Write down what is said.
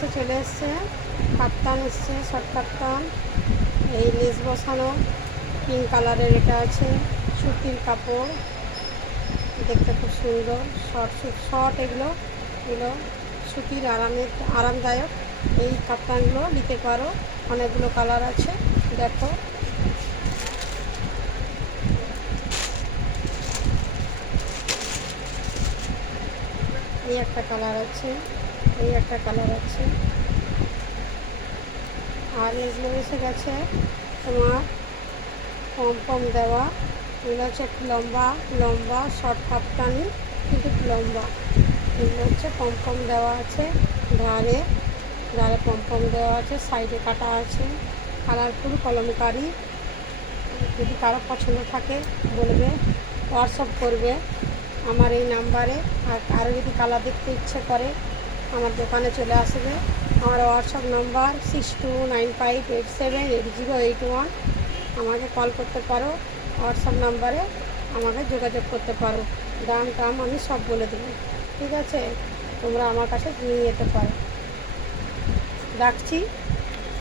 কাছে চলে এসছে কাপ্তান, এসছে শর্ট কাপ্তান, এই লেস বসানো পিঙ্ক কালারের। এটা আছে সুতির কাপড়, দেখতে খুব সুন্দর। শর্ট এগুলো সুতির আরামদায়ক। এই কাপ্তানগুলো নিতে পারো, অনেকগুলো কালার আছে। দেখো এই একটা কালার আছে, এই একটা কালার আছে। আর এগুলো এসে গেছে তোমার পম দেওয়া। এগুলো হচ্ছে একটু লম্বা লম্বা শর্ট কাপ্তানি, কিন্তু একটু লম্বা। এগুলো হচ্ছে পম দেওয়া আছে, ধারে ধারে পম দেওয়া আছে, সাইডে কাটা আছে। কালারফুল কলমকারি। যদি কারো পছন্দ থাকে বলবে, হোয়াটসঅ্যাপ করবে আমার এই নাম্বারে। আর কারো যদি কালার দেখতে ইচ্ছে করে আমার দোকানে চলে আসবে। আমার হোয়াটসঅ্যাপ নাম্বার 6295878081। আমাকে কল করতে পারো, হোয়াটসঅ্যাপ নাম্বারে আমাকে যোগাযোগ করতে পারো। দাম আমি সব বলে দেবো, ঠিক আছে? তোমরা আমার কাছে নিয়ে যেতে পারো। রাখছি।